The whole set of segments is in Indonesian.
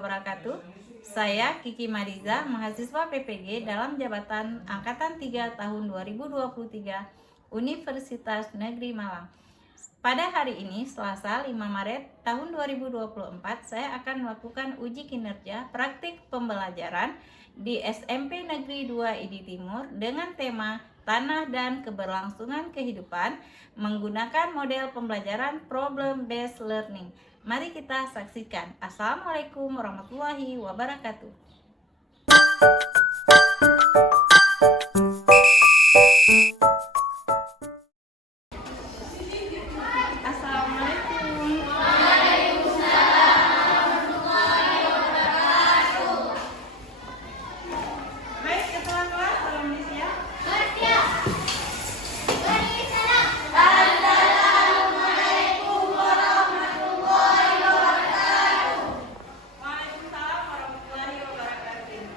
wabarakatuh. Saya Kiki Mariza, mahasiswa PPG dalam jabatan Angkatan 3 tahun 2023 Universitas Negeri Malang. Pada hari ini, Selasa 5 Maret tahun 2024, saya akan melakukan uji kinerja praktik pembelajaran di SMP Negeri 2 ID Timur dengan tema Tanah dan Keberlangsungan Kehidupan menggunakan model pembelajaran Problem Based Learning. Mari kita saksikan. Assalamualaikum warahmatullahi wabarakatuh. Assalamualaikum. Baik, ketua kelas, salam siap. Waalaikumsalam warahmatullahi wabarakatuh.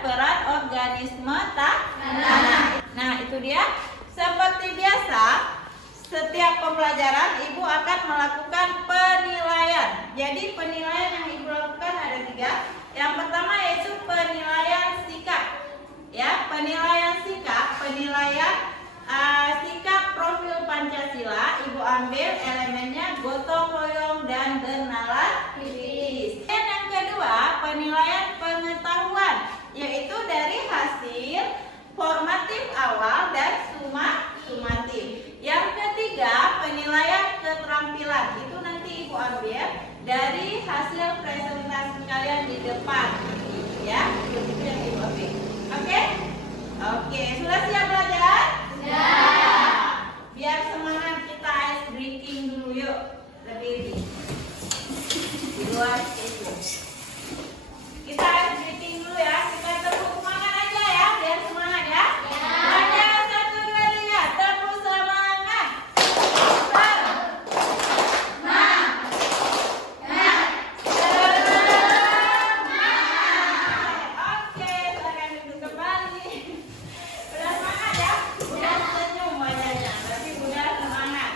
peran organisme tanah. Nah, itu dia. Seperti biasa, setiap pembelajaran Ibu akan melakukan penilaian. Jadi penilaian yang Ibu lakukan ada 3. Yang pertama yaitu penilaian sikap. Ya, penilaian sikap, penilaian sikap profil Pancasila. Ibu ambil elemennya gotong royong dan bernalar kritis. Dan yang kedua, penilaian pengetahuan, yaitu dari hasil formatif awal dan sumatif. Yang ketiga, penilaian keterampilan. Itu nanti Ibu ambil dari hasil presentasi kalian di depan. Ya, begitu yang Ibu ambil. Oke? Oke, sudah siap belajar? Siap. Biar semangat kita ice drinking dulu yuk. Berdiri. Di luar itu. Kita ice drinking dulu ya. Kita tepuk semangat aja ya, biar semangat ya. Ada 1, 2, 3, tepuk semangat. Oke, silakan duduk kembali. Udah semangat ya? Udah senyum wajahnya, berarti udah semangat.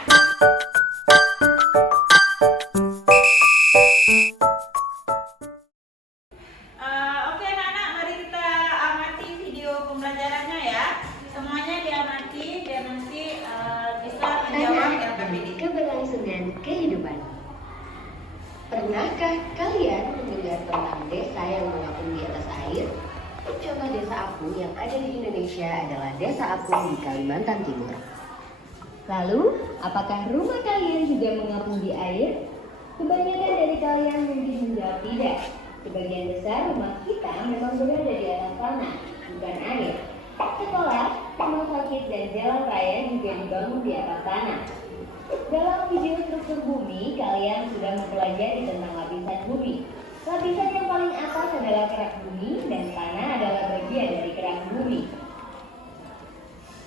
Oke anak-anak, mari kita amati video pembelajarannya ya. Semuanya diamati dan nanti bisa menjawab LKPD. Keberlangsungan kehidupan. Pernahkah kalian mendengar tentang desa yang mengapung di atas air? Contoh desa apung yang ada di Indonesia adalah desa apung di Kalimantan Timur. Lalu, apakah rumah kalian juga mengapung di air? Kebanyakan dari kalian mungkin menjawab tidak. Sebagian besar rumah kita memang berada di atas tanah, bukan air. Sekolah, rumah sakit, dan jalan raya juga dibangun di atas tanah. Dalam video struktur bumi, kalian sudah mempelajari tentang lapisan bumi. Lapisan yang paling atas adalah kerak bumi, dan tanah adalah bagian dari kerak bumi.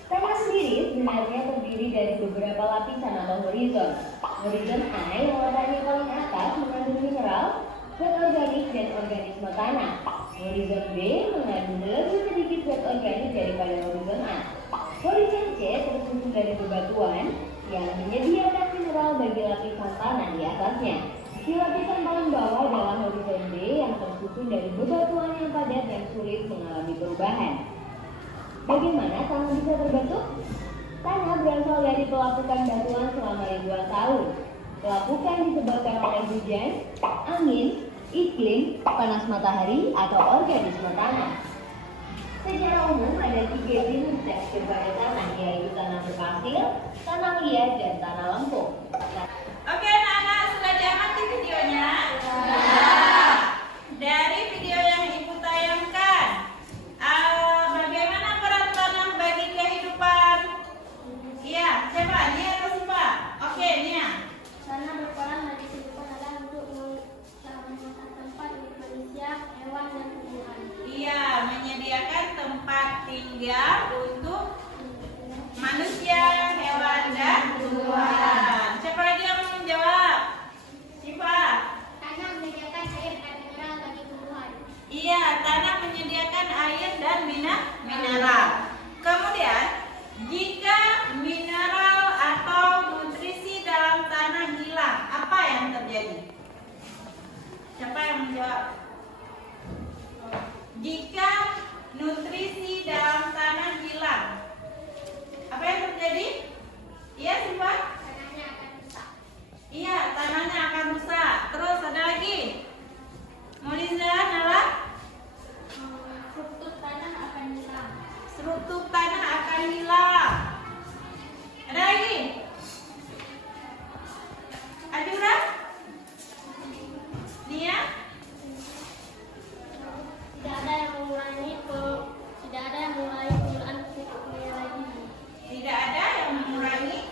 Tanah sendiri sebenarnya terdiri dari beberapa lapisan atau horizon. Horizon A yang letaknya paling atas mengandung mineral, zat organik, dan organisme tanah. Horizon B mengandung lebih sedikit zat organik daripada horizon A. Horizon C tersusun dari bebatuan yang menyediakan mineral bagi lapisan tanah di atasnya. Di lapisan paling bawah adalah horizon D yang tersusun dari bebatuan yang padat dan sulit mengalami perubahan. Bagaimana tanah bisa terbentuk? Tanah berasal dari pelapukan batuan selama ribuan tahun. Pelapukan disebabkan oleh hujan, angin, iklim, panas matahari, atau organisme tanah. Secara umum ada 3 jenis tekstur pada tanah, yaitu tanah berpasir, tanah liat, dan tanah lempung. Oke anak-anak, sudah diamati videonya? Dari video yang Ibu tayangkan, bagaimana peran tanah bagi kehidupan? Iya, siapa? Nia atau Siva? Oke, Nia. Tanah berperan bagi kehidupan adalah untuk menyediakan tempat untuk manusia, hewan, dan tumbuhan. Iya, menyediakan tempat tinggal untuk manusia, hewan, dan tumbuhan. Siapa lagi yang mau menjawab? Siva. Tanah menyediakan air dan mineral bagi tumbuhan. Iya, tanah menyediakan air dan mineral. Kemudian, jika mineral atau nutrisi dalam tanah hilang, apa yang terjadi? Siapa yang menjawab? Jika nutrisi dalam tanah hilang, apa yang terjadi? Iya, Siva? Tanahnya akan rusak. Iya, tanahnya akan rusak. Terus ada lagi? Moliza, Nala? Struktur tanah akan hilang. Struktur tanah akan hilang. Ada lagi? Ajura? Nia? Tidak ada yang mengurangi penggunaan pupuk lagi. Tidak ada yang mengurangi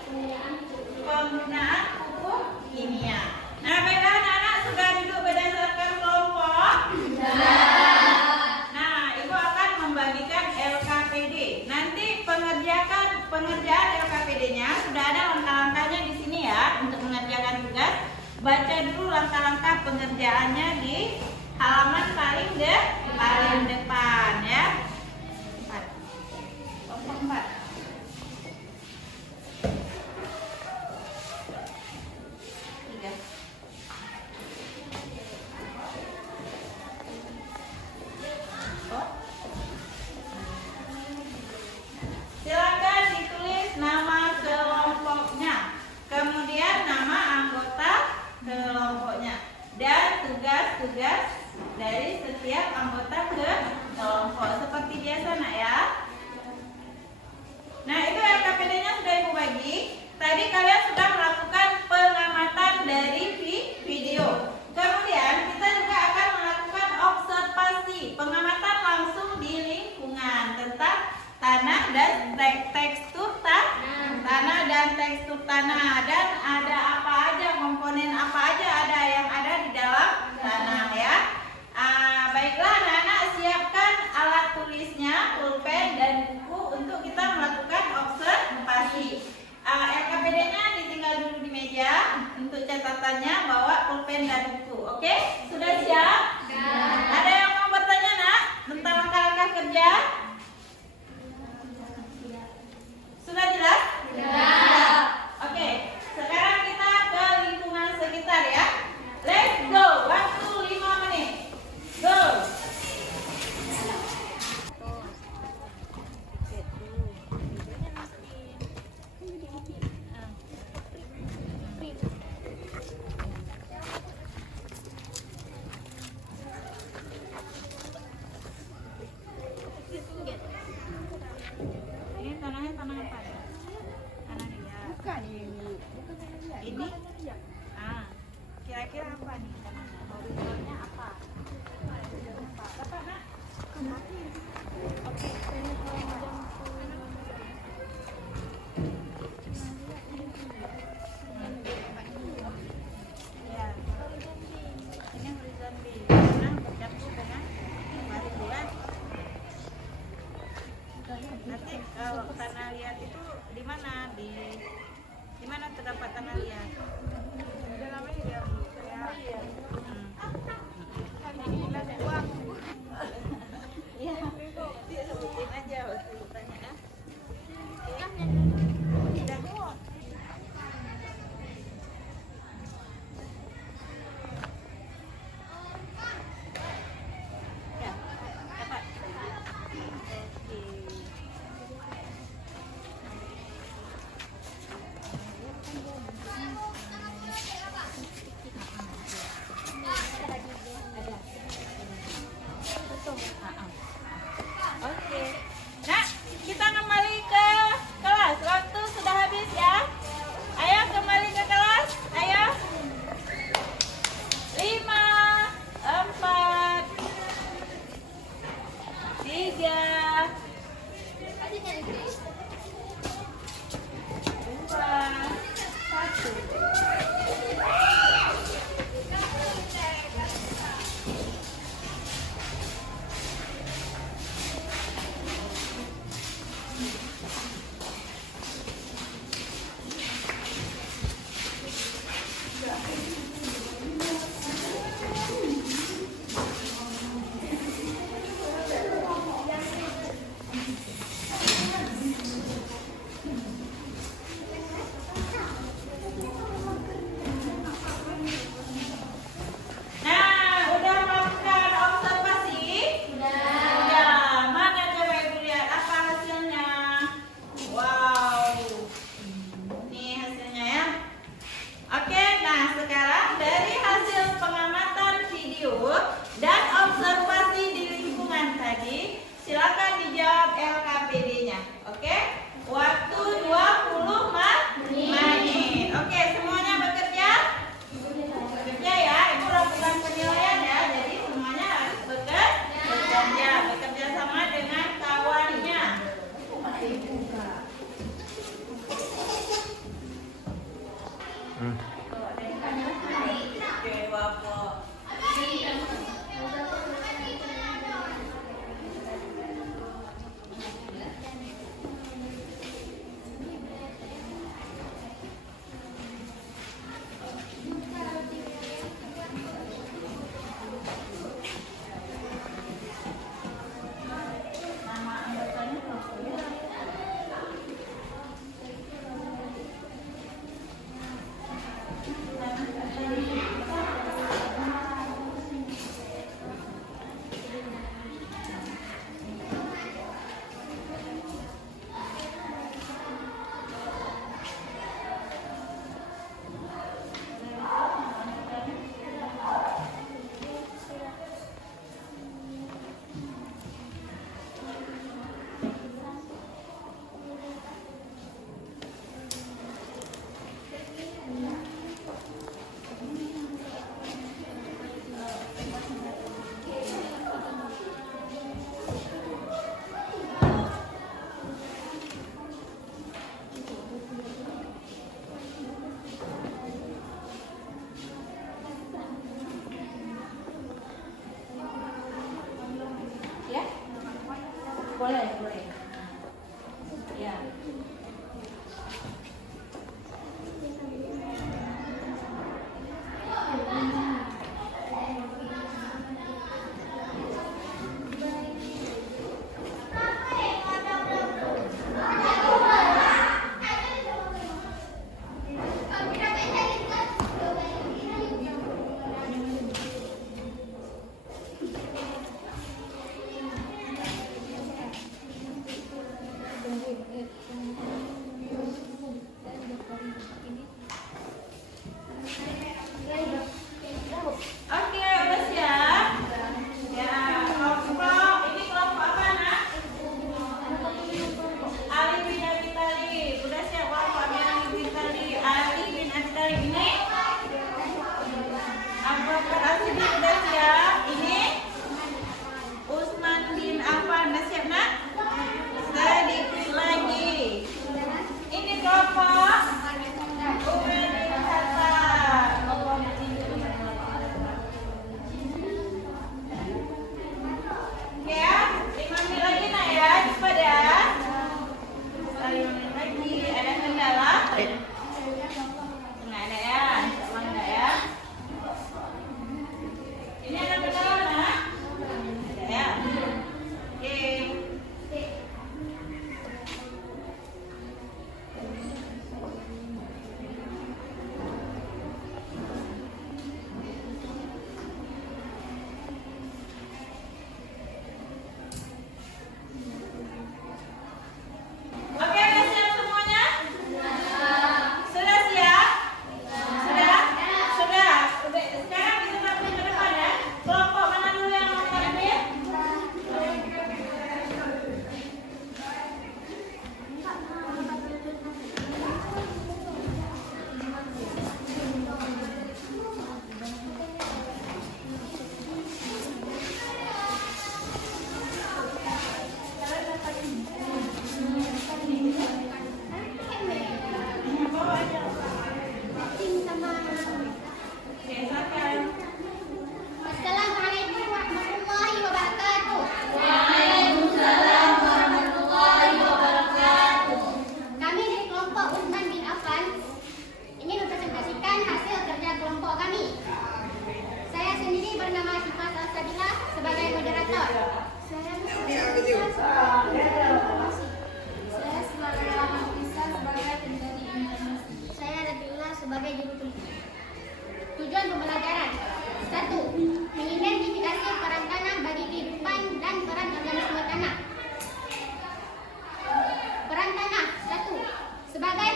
penggunaan pupuk kimia. Nah, baiklah anak-anak, sudah duduk berdasarkan kelompok? Nah, Ibu akan membagikan LKPD. Nanti pengerjaan LKPD-nya sudah ada langkah-langkahnya di sini ya untuk mengerjakan tugas. Baca dulu langkah-langkah pengerjaannya di halaman paling depan. paling depan ya. 4. Kelompok 4. Silakan ditulis nama kelompoknya, kemudian nama anggota kelompoknya, dan tugas-tugas dari setiap anggota kelompok seperti biasa nak ya. Nah itu LKPD-nya sudah Ibu bagi. Tadi kalian sudah melakukan pengamatan dari video. Kemudian kita juga akan melakukan observasi, pengamatan langsung di lingkungan tentang tanah dan tekstur tanah dan tekstur tanah, dan ada apa aja, komponen apa aja ada yang ada di dalam tanah ya. Baiklah anak-anak, siapkan alat tulisnya, pulpen dan buku untuk kita melakukan observasi. LKPD-nya ditinggal dulu di meja, untuk catatannya bawa pulpen dan buku. Oke, sudah siap? Ada yang mau bertanya nak tentang langkah-langkah kerja? Sudah jelas? Sudah. Oke, sekarang kita ke lingkungan sekitar ya. Let's go. Waktu 5 menit. Go. Ini tanahnya tanah apa? Tanah liat. Bukan ini. Ini? Kira-kira apa nih? Horizonnya apa? Bapak nak? Oke. Ya. Ini horizon B. Karena bercampur dengan batu ya. Nanti kalau tanah liat itu di mana? Di mana terdapat tanah liat? Iya, sebutin aja waktu tanya ya. Ya, dapat. Oke.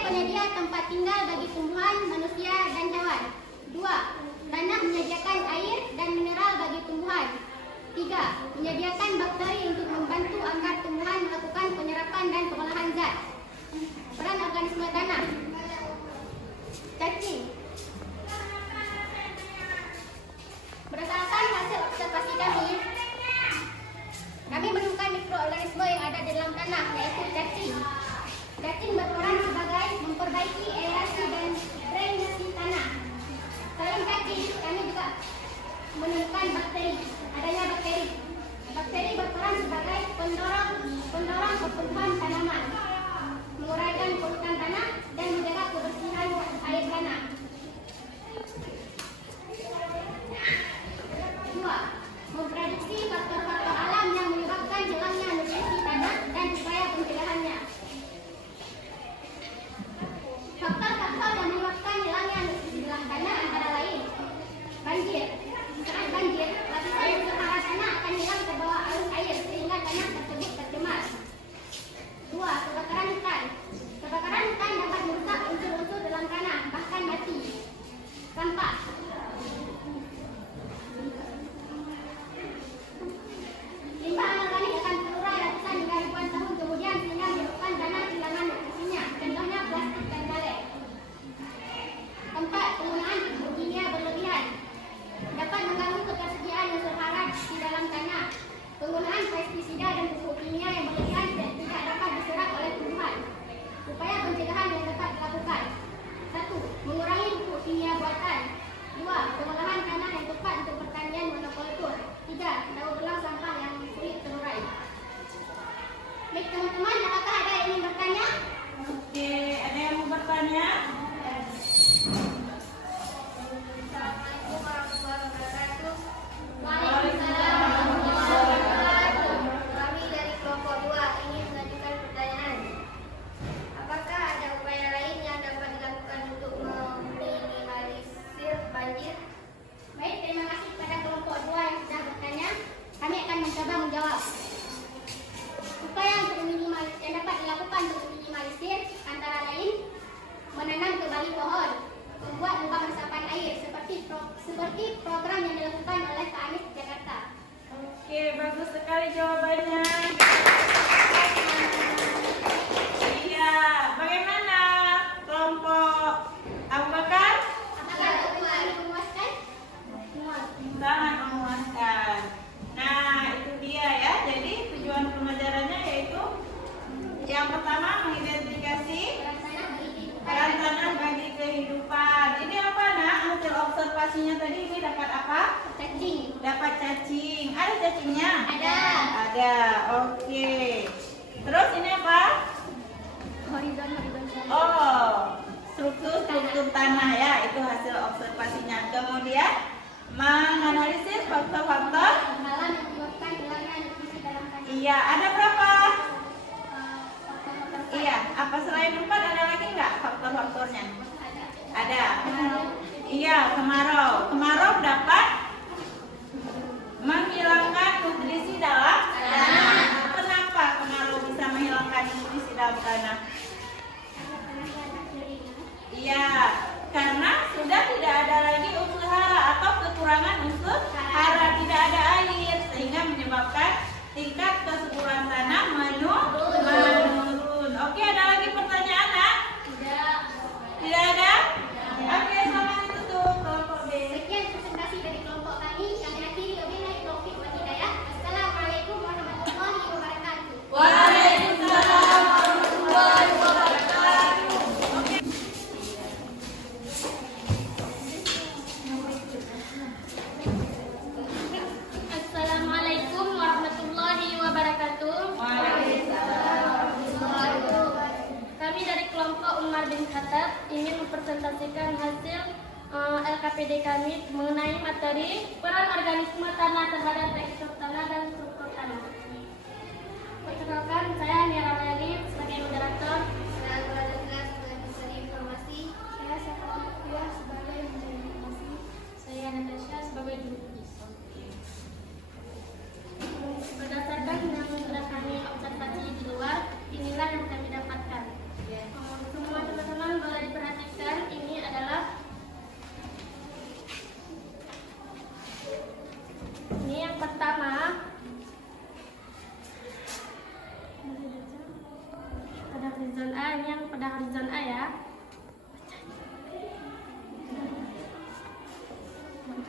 penyedia tempat tinggal bagi tumbuhan, manusia, dan hewan. 2. Tanah menyediakan air dan mineral bagi tumbuhan. 3. Menyediakan bakteri untuk membantu agar tumbuhan melakukan penyerapan dan pengolahan zat. Peran organisme tanah. Cacing. Berdasarkan hasil observasi kami menemukan mikroorganisme yang ada di dalam tanah, yaitu cacing. Cacing berperan sebagai memperbaiki aerasi dan drainasi tanah. Selain cacing, kami juga menemukan adanya bakteri. Bakteri berperan sebagai pendorong pertumbuhan tanaman, menguraikan polutan tanah dan menjaga kebersihan air tanah. 2. Memprediksi faktor-faktor alam yang menyebabkan hilangnya nutrisi tanah dan upaya pencegahannya. Faktor-faktor yang menyebabkan hilangnya nutrisi dalam tanah antara lain banjir. Saat banjir, lapisan unsur hara tanah akan hilang terbawa arus air sehingga tanah tersebut tercemar. 2. Kebakaran hutan. Kebakaran hutan dapat merusak unsur-unsur dalam tanah, bahkan mati. Sampah. Limbah anorganik akan terurai ratusan hingga ribuan tahun kemudian sehingga menyebabkan tanah kehilangan nutrisinya. Contohnya plastik dan balet. 4. Penggunaan pupuk kimia berlebihan dapat mengganggu ketersediaan unsur hara di dalam tanah. Penggunaan pestisida dan pupuk kimia yang berlebihan tidak dapat diserap oleh tumbuhan. Upaya pencegahan yang dapat dilakukan. 1. Mengurangi pupuk kimia buatan. 2. Pengolahan tanah yang tepat untuk pertanian monokultur. 3. Daur ulang sampah yang sulit terurai. Baik teman-teman, apakah ada yang ingin bertanya? Oke, ada yang mau bertanya? Assalamualaikum warahmatullahi wabarakatuh. Waalaikumsalam. Kami dari kelompok 2 ingin mengajukan pertanyaan. Apakah ada upaya lain yang dapat dilakukan untuk meminimalisir banjir? Baik, terima kasih kepada kelompok 2 yang sudah bertanya. Kami akan mencoba menjawab. Upaya yang dapat dilakukan untuk meminimalisir antara lain menanam kembali pohon, membuat lubang resapan air seperti program yang dilakukan oleh Pak Anies Jakarta. Oke, bagus sekali jawabannya. Iya, bagaimana kelompok Abu Bakar? Apakah jawaban memuaskan? Sangat memuaskan. Nah, itu dia ya. Jadi tujuan pembelajarannya yaitu yang pertama mengidentifikasi peran tanah bagi kehidupan. Ini apa nak? Hasil observasinya tadi ini dapat apa? Cacing. Dapat cacing. Ada cacingnya? Ada. Ada. Oke. Terus ini apa? Horizon. Oh, struktur tanah ya. Itu hasil observasinya. Kemudian menganalisis faktor-faktor. Alam yang menyebabkan hilangnya nutrisi dalam tanah. Iya, ada berapa? Faktor-faktor Iya, apa selain 4 ada lagi nggak faktor-faktornya? Ada. Iya, kemarau. Kemarau dapat menghilangkan nutrisi dalam tanah. Kenapa kemarau bisa menghilangkan nutrisi dalam tanah? Iya, karena sudah tidak ada lagi unsur hara atau kekurangan unsur hara, tidak ada air sehingga menyebabkan tingkat kesuburan tanah menurun. Oke, ada lagi pertanyaan, nak? Tidak ada? Oke, selamat ditutup kelompok B. Sekian presentasi dari kelompok kami. Kami akhiri wabillahi taufiq wal hidayah. Assalamualaikum warahmatullahi wabarakatuh. Waalaikumsalam warahmatullahi wabarakatuh. Oke. Assalamualaikum warahmatullahi wabarakatuh. Kami dari kelompok Umar bin Khattab ingin mempresentasikan hasil LKPD kami mengenai materi peran organisme tanah terhadap tekstur tanah dan struktur tanah. Perkenalkan, saya Mira Leli sebagai moderator. Saya Radha sebagai pencari informasi. Saya Syafatia sebagai pencari informasi. Saya Natasha sebagai juru tulis. Berdasarkan yang sudah kami observasi di luar, inilah yang kami dapatkan. Semua teman-teman pertama, pada horizon A, ini yang pada horizon A ya.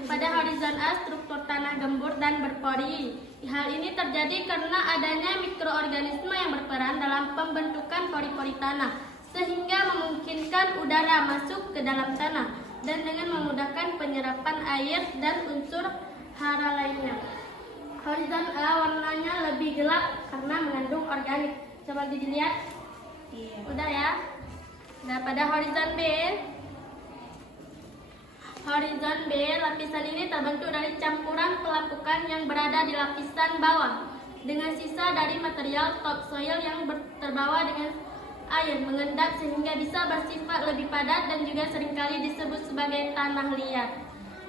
Pada horizon A, struktur tanah gembur dan berpori. Hal ini terjadi karena adanya mikroorganisme yang berperan dalam pembentukan pori-pori tanah, sehingga memungkinkan udara masuk ke dalam tanah dan dengan memudahkan penyerapan air dan unsur hara lainnya. Horizon A warnanya lebih gelap karena mengandung organik. Coba dilihat. Iya. Udah ya. Nah, pada horizon B, lapisan ini terbentuk dari campuran pelapukan yang berada di lapisan bawah dengan sisa dari material topsoil yang terbawa dengan air mengendap sehingga bisa bersifat lebih padat dan juga seringkali disebut sebagai tanah liat.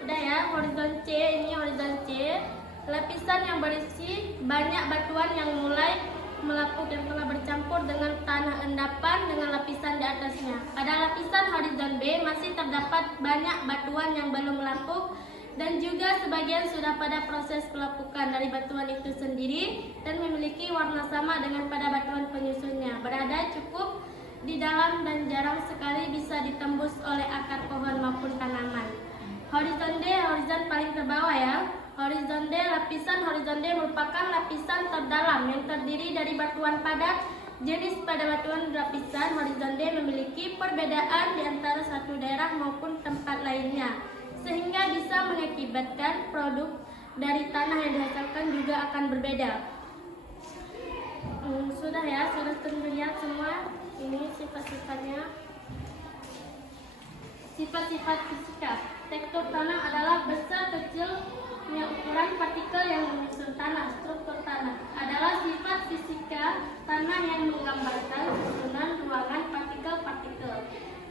Udah ya, horizon C, ini horizon C, lapisan yang berisi banyak batuan yang mulai melapuk yang telah bercampur dengan tanah endapan dengan lapisan di atasnya. Pada lapisan horizon B masih terdapat banyak batuan yang belum melapuk dan juga sebagian sudah pada proses pelapukan dari batuan itu sendiri dan memiliki warna sama dengan pada batuan penyusunnya. Berada cukup di dalam dan jarang sekali bisa ditembus oleh akar pohon maupun tanaman. Horizon D, horizon paling terbawah ya. Horizon D, lapisan horizon D merupakan lapisan terdalam yang terdiri dari batuan padat. Jenis pada batuan lapisan horizon D memiliki perbedaan di antara satu daerah maupun tempat lainnya, sehingga bisa mengakibatkan produk dari tanah yang dihasilkan juga akan berbeda. Sudah ya, sudah terlihat semua. Ini sifat-sifatnya. Sifat-sifat fisika. Tekstur tanah adalah besar kecilnya ukuran partikel yang menyusun tanah. Struktur tanah adalah sifat fisika tanah yang menggambarkan susunan ruangan partikel-partikel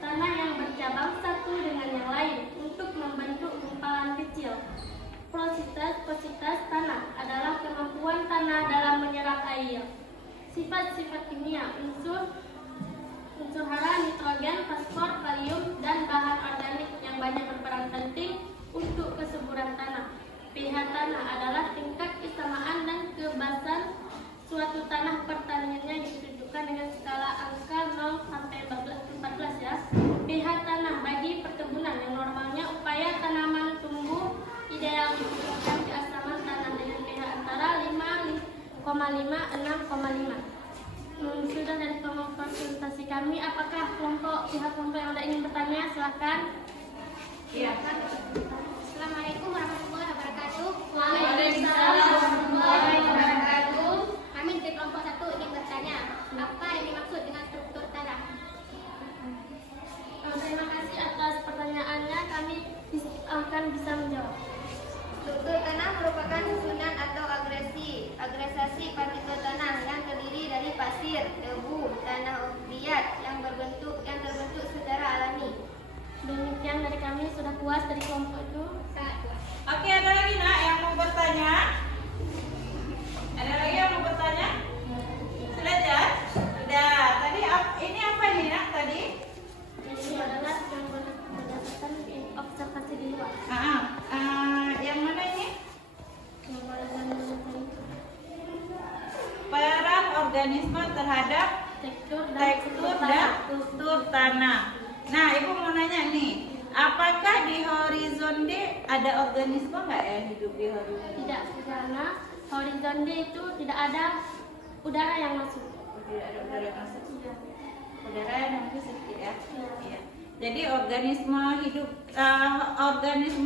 tanah yang bercabang satu dengan yang lain untuk membentuk gumpalan kecil. Porositas tanah adalah kemampuan tanah dalam menyerap air. Sifat-sifat kimia, unsur hara, nitrogen, fosfor, kalium, dan bahan organik yang banyak berperan penting untuk kesuburan tanah. pH tanah adalah tingkat kesamaan dan kebasan suatu tanah pertaniannya ditunjukkan dengan skala angka 0 sampai 14 ya. pH tanah bagi perkebunan yang normalnya upaya tanaman tumbuh ideal ditunjukkan keasaman tanah dengan pH antara 5,5-6,5. Sudah dari konsultasi kami, apakah pihak kelompok yang ada ingin bertanya? Silahkan. Iya. Assalamualaikum warahmatullahi wabarakatuh. Waalaikumsalam warahmatullahi wabarakatuh. Kami dari kelompok 1 ingin bertanya, apa yang dimaksud dengan struktur tanah? Terima kasih atas pertanyaannya. Kami akan bisa menjawab. Struktur tanah merupakan susunan atau agregasi partikel tanah yang terdiri dari pasir, debu, tanah liat yang terbentuk secara alami. Demikian dari kami, sudah puas dari kelompok itu. Sangat puas. Oke, ada lagi nak yang mau bertanya? Ada lagi yang mau bertanya? Sudah jelas? Sudah. Tadi ini apa ini nak tadi? Ini adalah yang berdasarkan observasi di luar. Yang mana ini? Yang berdasarkan Peran organisme terhadap tekstur dan struktur tanah. Nah, ibu mau nanya nih, apakah di horizon D ada organisme nggak ya hidup di horizon D? Tidak, karena horizon D itu tidak ada udara yang masuk. Tidak ada udara yang masuk. Iya. Udara yang masuk sedikit ya. Iya. Iya. Jadi organisme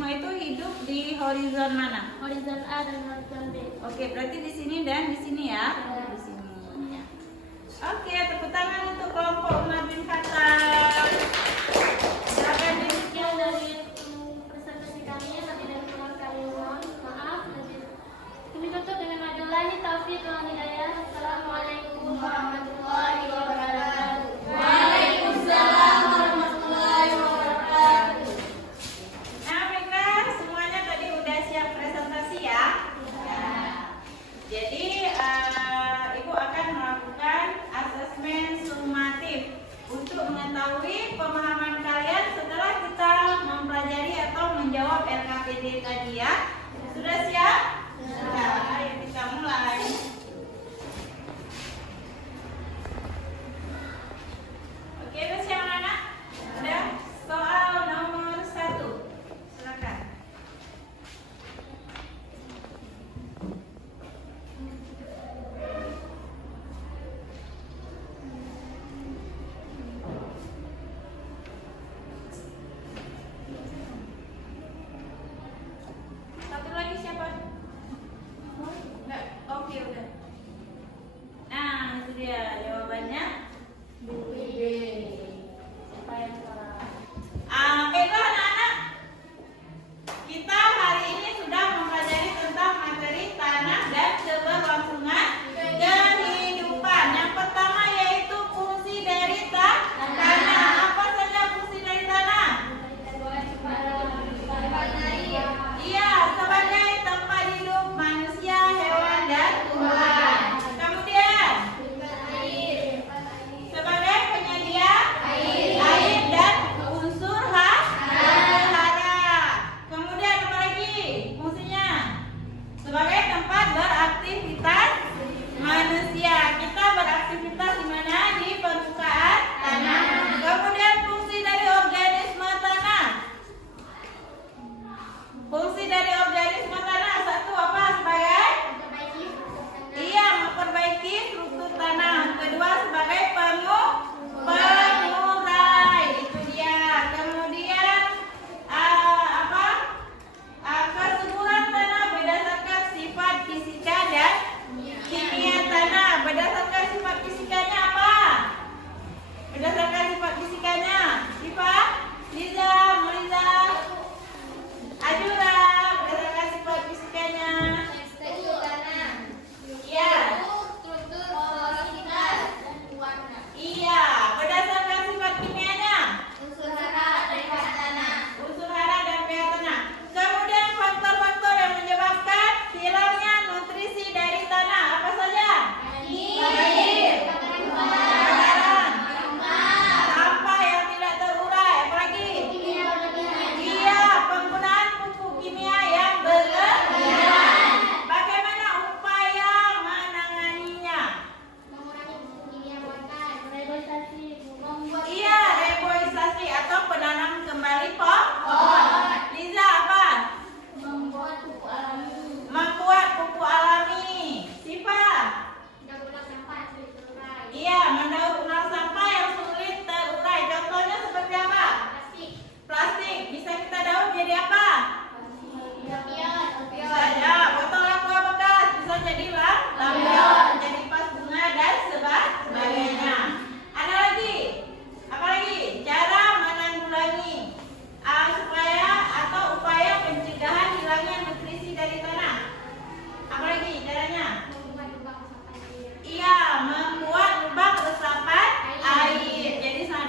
itu hidup di horizon mana? Horizon A dan horizon B. Oke, berarti di sini dan di sini ya. Iya. Di sini. Ya. Oke, tepuk tangan untuk kelompok Umar bin Khattab. Silakan Demikian dari presentasi kami, lebih dari kurang kami mohon maaf. Kami tutup dengan wabillahi taufiq wal hidayah. Assalamualaikum warahmatullahi wabarakatuh. Waalaikumsalam warahmatullahi wabarakatuh. Nah, mereka semuanya tadi udah siap presentasi ya. Jadi Ibu akan melakukan asesmen sumatif untuk mengetahui pemahaman kalian setelah kita mempelajari atau menjawab LKPD tadi ya. Sudah siap? Sudah.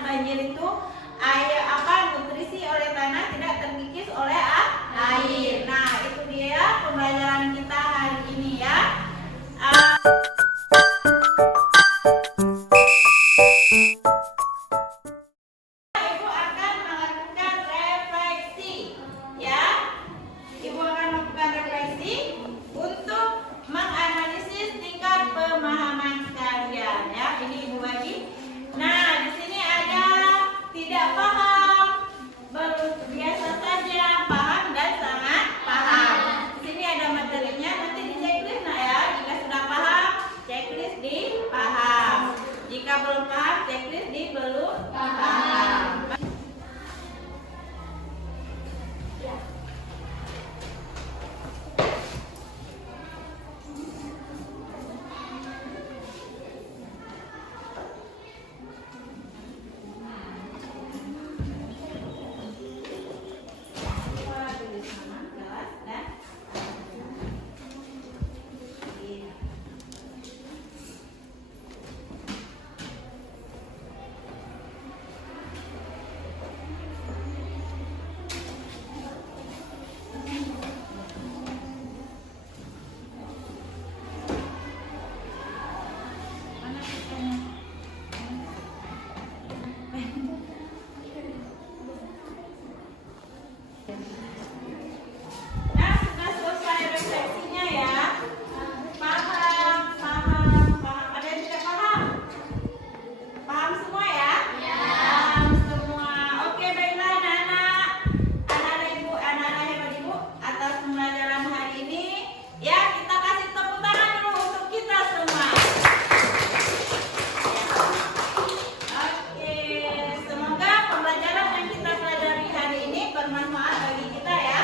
banjir itu air nutrisi oleh tanah tidak terkikis oleh air. Nah, itu dia pembelajaran kita hari ini ya. Ibu akan melakukan refleksi ya. Ibu akan melakukan refleksi untuk menganalisis tingkat pemahaman kalian ya. Ini Ibu bagi. Nah, di sini ada tidak paham, biasa saja, paham dan sangat paham. Di sini ada materinya, nanti di checklist nah ya. Jika sudah paham, checklist di paham. Jika belum paham, checklist di belum paham. Nah, sudah selesai refleksinya ya. Paham. Ada yang tidak paham? Paham semua ya? Paham semua. Oke, baiklah anak-anak. Anak-anak ibu, anak-anak hebat ibu, atas pembelajaran hari ini. Ya, kita kasih tepuk tangan dulu untuk kita semua. Oke, semoga pembelajaran yang kita pelajari hari ini bermanfaat bagi kita ya.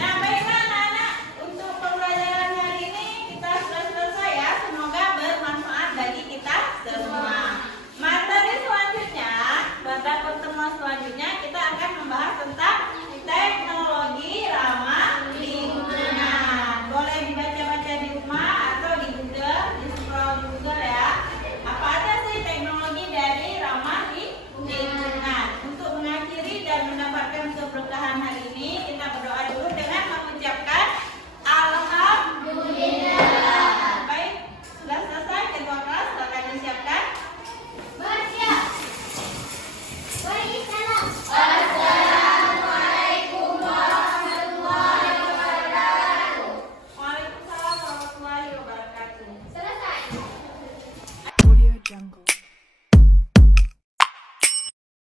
Nah, baiklah anak-anak, untuk pembelajaran hari ini kita sudah selesai ya. Semoga bermanfaat bagi kita semua. Materi selanjutnya, pada pertemuan selanjutnya kita akan membahas tentang teknologi ramah lingkungan. Boleh dibaca-baca di rumah atau di Google, di scroll di Google ya. Apa aja sih teknologi dari ramah lingkungan? Untuk mengakhiri dan mendapatkan keberkahan hari ini, kita berdoa dulu dengan mengucapkan Alhamdulillah. Baik, sudah selesai ketua kelas, silakan disiapkan. Bersiap. Beri salam.